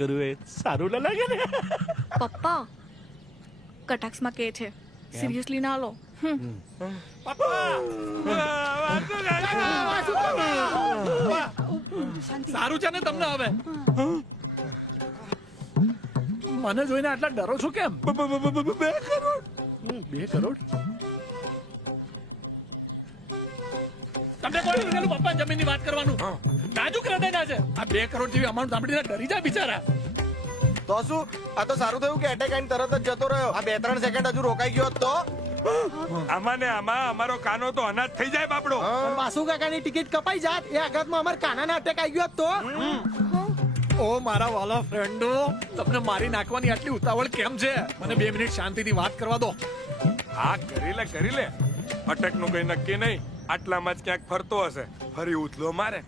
કરું એ સારું ના લાગે ને? પપ્પા કટાક્ષમાં કે છે સિરિયસલી ના લો. સારું છે ને તમને હવે? મને જોઈને આટલા ડરો છો કેમ? 2 કરોડ. 2 કરોડ? તમને કોણ કીધેલું પપ્પા જમીનની વાત કરવાનું? નાજુક હૃદયના છે. આ 2 કરોડ જેવી અમાઉન્ટ સાંભળીને ડરી જાય બિચારા. તો શું આ તો સારું થયું કે એટેક આઈને તરત જ જતો રહ્યો. આ 2-3 સેકન્ડ હજુ રોકાઈ ગયો હોત તો આમાં ને આમાં અમારો કાનો તો અનાથ થઈ જાય બાપડો. વાસુ કાકાની ટિકિટ કપાઈ જાત એ આઘાતમાં અમાર કાનાના અટેક આવી ગયો તો. ઓ મારા વાલા ફ્રેન્ડો, તમને મારી નાખવાની આટલી ઉતાવળ કેમ છે? મને 2 મિનિટ શાંતિથી વાત કરવા દો. હા કરી લે. અટક નું કઈ નક્કી નહીં. આટલામાં જ ક્યાંક ફરતો હશે, ફરી ઉથલો મારે.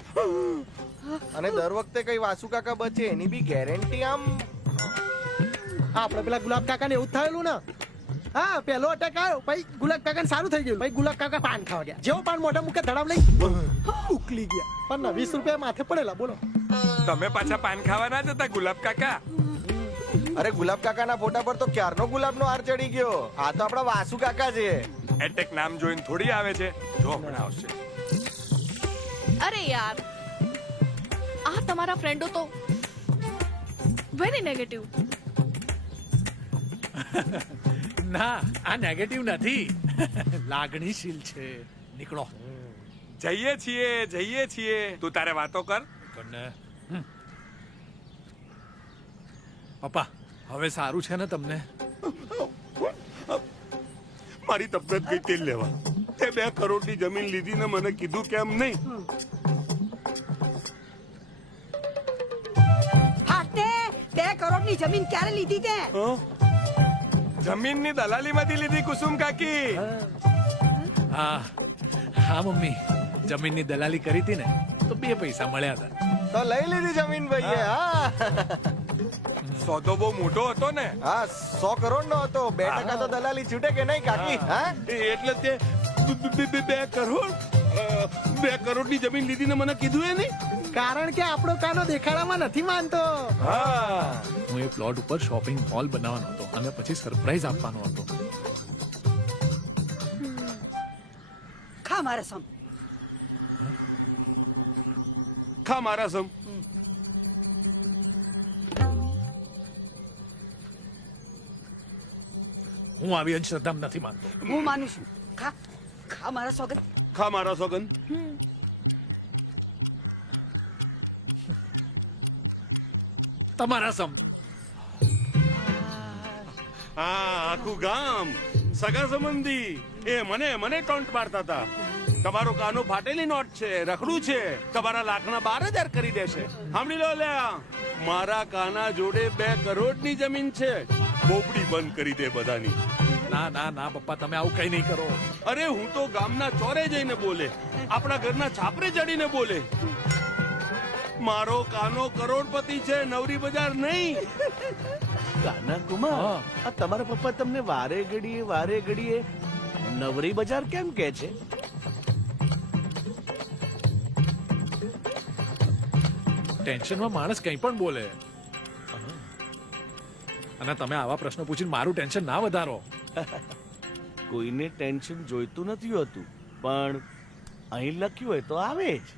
અને દર વખતે કઈ વાસુ કાકા બચે એની બી ગેરંટી આમ આપણે પેલા ગુલાબ કાકાને એવું જ થયેલું ને. હા પેલો અટેક આવ્યો પછી ગુલાબ કાકાને સારું થઈ ગયું. પછી ગુલાબ કાકા પાન ખાવા ગયા. જેવો પાન મોઢા મૂકે ધડામ લઈ ઉકલી ગયા. પણ 20 રૂપિયા માથે પડેલા. બોલો તમે પાછા પાન ખાવા ના જતા ગુલાબ કાકા? અરે ગુલાબ કાકાના ફોટા પર તો ક્યારનો ગુલાબનો હાર ચડી ગયો. આ તો આપણા વાસુ કાકા છે. એટેક નામ જોઈને થોડી આવે છે. જો હમણાં આવશે. અરે યાર આ તમારા ફ્રેન્ડો તો વેરી નેગેટિવ. ના આ નેગેટિવ નથી, લાગણીશીલ છે. નીકળો. જઈએ છીએ. તું તારે વાતો કર. પપ્પા હવે સારું છે ને તમને? મારી તબિયત ગઈ તેલ લેવા. તે 2 કરોડની જમીન લીધી ને મને કીધું કેમ નહીં? હા તે 2 કરોડની જમીન ક્યારે લીધી તે? જમીનની દલાલી માંથી લીધી કુસુમ કાકી. હા મમ્મી, જમીનની દલાલી કરી હતી ને તો 2 પૈસા મળ્યા હતા. તો લઈ લીધી જમીન ભાઈએ. હા સોદો બહુ મોટો હતો ને. હા 100 કરોડ નો હતો. 2% તો દલાલી છૂટે કે નહીં કાકી? હા એટલે તે 2 કરોડ 2 કરોડની જમીન લીધી ને મને કીધું એ નહીં? કારણ કે આપણો કાનો દેખાડામાં નથી માનતો. હું એ પ્લોટ ઉપર શોપિંગ મોલ બનાવવાનો હતો અને પછી સરપ્રાઈઝ આપવાનો હતો. ખા મારા સમ. ખા મારા સમ. હું આવી અંધશ્રદ્ધામાં નથી માનતો. હું માનું છું. ખા ખા મારા સોગન. ખા મારા સોગન. તમારા સમ. હા આખું ગામ સગા સંબંધી એ મને ટોન્ટ મારતા હતા. તમારો કાનો ફાટેલી નોટ છે, રખડું છે, તમારા લાખના 12,000 કરી દેશે. સાંભળી લો લ્યા, મારા કાના જોડે 2 કરોડની જમીન છે. બોબડી બંધ કરી દે બધાની. ના પપ્પા તમે આવું કઈ નહીં કરો. અરે હું તો ગામના ચોરે જઈને બોલે, આપણા ઘરના છાપરે ચડીને બોલે. મારો કાનો કરોડપતિ છે, નવરી બજાર નહીં. કાના કુમાર, આ તમારા પપ્પા તમને વારે ઘડીએ નવરી બજાર કેમ કે છે? ટેન્શનમાં માણસ કંઈ પણ બોલે. અને તમે આવા પ્રશ્નો પૂછીને મારું ટેન્શન ના વધારો. કોઈને ટેન્શન જોઈતું નથી હોતું, પણ અહીં લખ્યું હોય તો આવે જ.